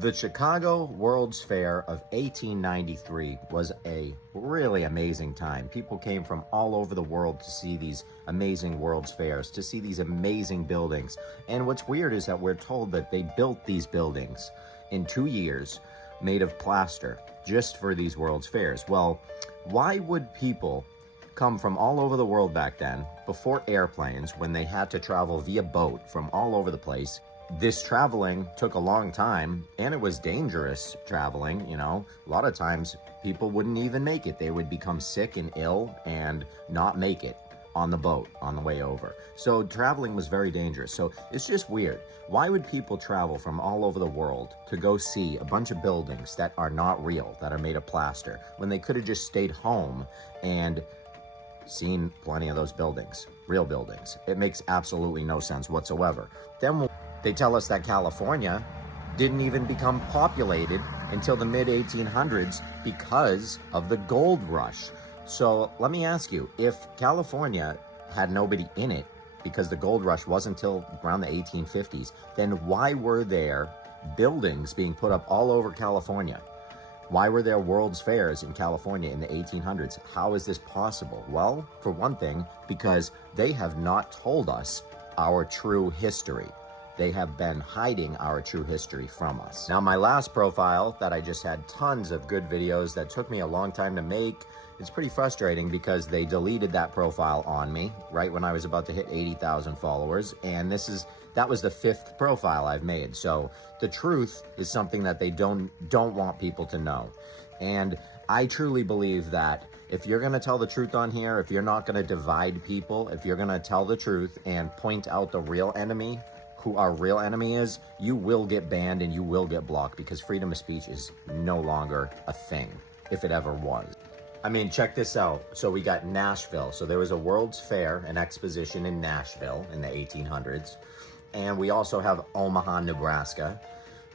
The Chicago World's Fair of 1893 was a really amazing time. People came from all over the world to see these amazing World's Fairs, to see these amazing buildings. And what's weird is that we're told that they built these buildings in 2 years made of plaster just for these World's Fairs. Well, why would people come from all over the world back then, before airplanes, when they had to travel via boat from all over the place? This traveling took a long time, and it was dangerous traveling, you know. A lot of times people wouldn't even make it. They would become sick and ill and not make it on the boat on the way over. So traveling was very dangerous. So it's just weird. Why would people travel from all over the world to go see a bunch of buildings that are not real, that are made of plaster, when they could have just stayed home and seen plenty of those buildings, real buildings? It makes absolutely no sense whatsoever. Then they tell us that California didn't even become populated until the mid-1800s because of the gold rush. So let me ask you, if California had nobody in it because the gold rush wasn't until around the 1850s, then why were there buildings being put up all over California? Why were there World's Fairs in California in the 1800s? How is this possible? Well, for one thing, because they have not told us our true history. They have been hiding our true history from us. Now, my last profile that I just had tons of good videos that took me a long time to make. It's pretty frustrating because they deleted that profile on me right when I was about to hit 80,000 followers. And that was the 5th profile I've made. So the truth is something that they don't want people to know. And I truly believe that if you're gonna tell the truth on here, if you're not gonna divide people, if you're gonna tell the truth and point out the real enemy, who our real enemy is, you will get banned and you will get blocked, because freedom of speech is no longer a thing, if it ever was. I mean, check this out. So we got Nashville. So there was a World's Fair, an exposition in Nashville in the 1800s. And we also have Omaha, Nebraska.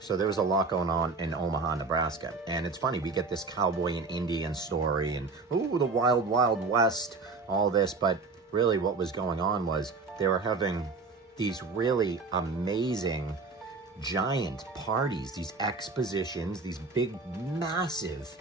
So there was a lot going on in Omaha, Nebraska. And it's funny, we get this cowboy and Indian story and, ooh, the wild, wild west, all this. But really what was going on was they were having these really amazing giant parties, these expositions, these big, massive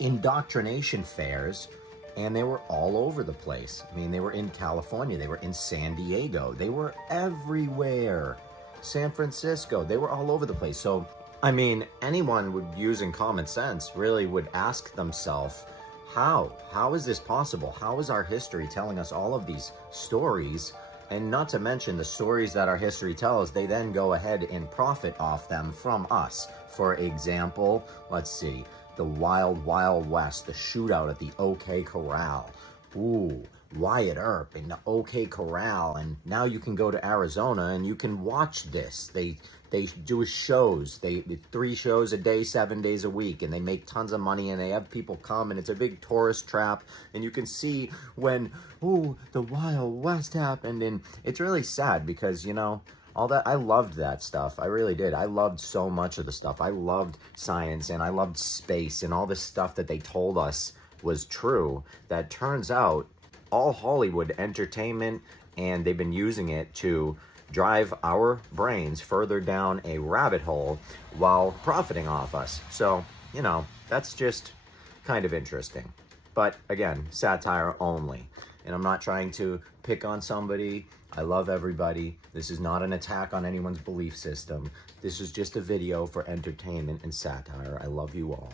indoctrination fairs, and they were all over the place. I mean, they were in California, they were in San Diego, they were everywhere. San Francisco, they were all over the place. So, I mean, anyone would using common sense really would ask themselves, how is this possible? How is our history telling us all of these stories? And not to mention the stories that our history tells, they then go ahead and profit off them from us. For example, let's see, the Wild Wild West, the shootout at the OK Corral. Ooh, Wyatt Earp in the OK Corral. And now you can go to Arizona and you can watch this. They do shows, 3 shows a day, 7 days a week, and they make tons of money, and they have people come, and it's a big tourist trap, and you can see when, ooh, the Wild West happened. And it's really sad because, you know, all that, I loved that stuff. I really did. I loved so much of the stuff. I loved science, and I loved space, and all this stuff that they told us was true, that turns out all Hollywood entertainment, and they've been using it to drive our brains further down a rabbit hole while profiting off us. So, you know, that's just kind of interesting. But again, satire only. And I'm not trying to pick on somebody. I love everybody. This is not an attack on anyone's belief system. This is just a video for entertainment and satire. I love you all.